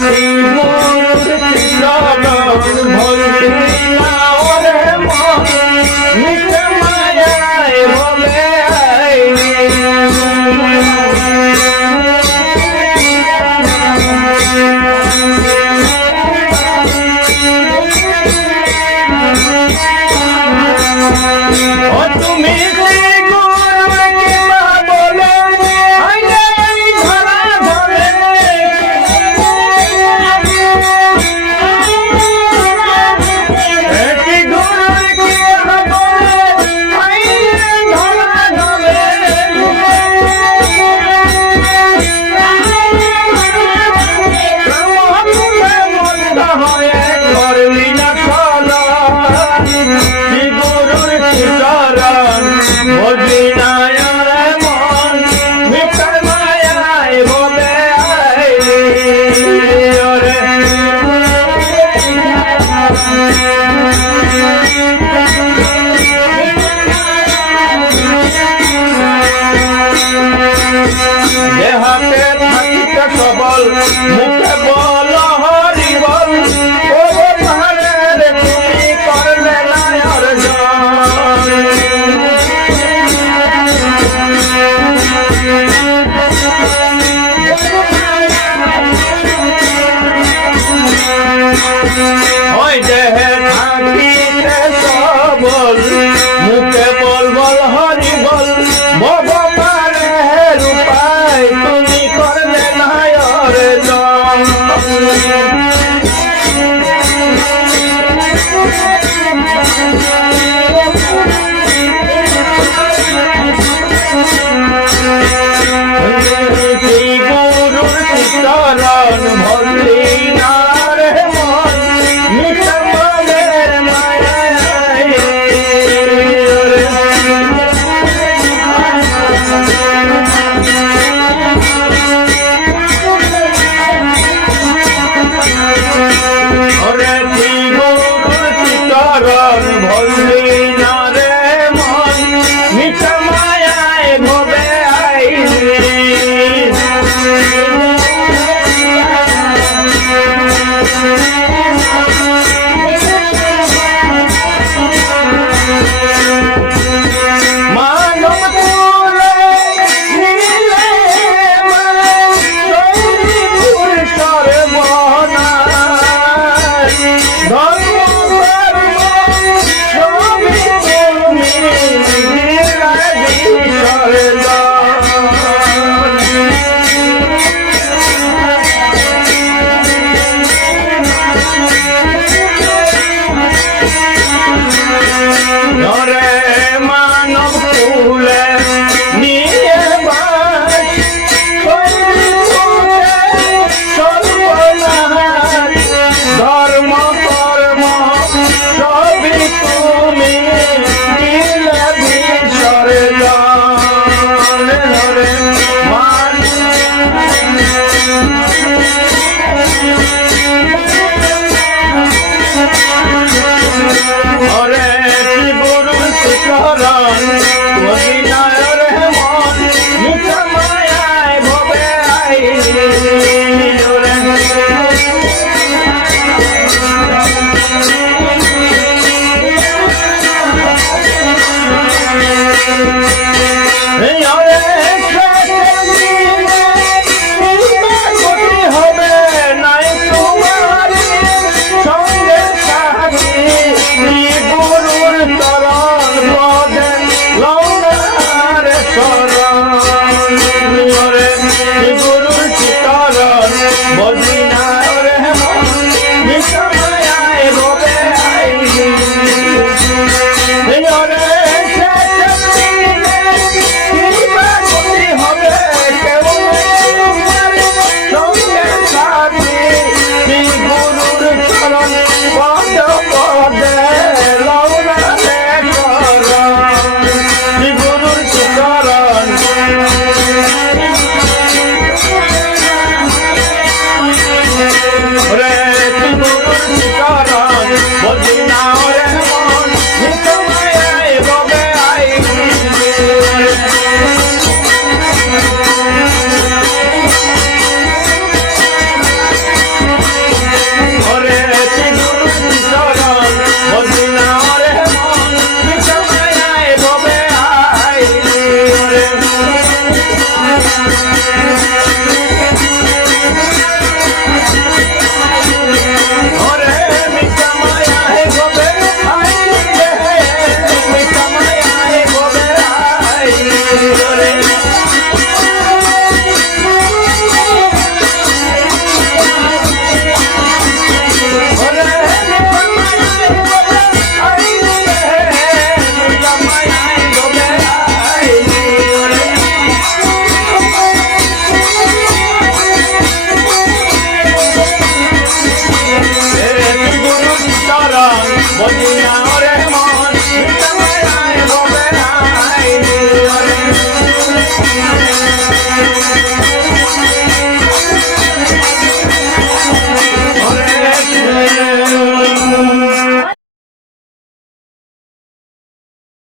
थे Vamos, Bye.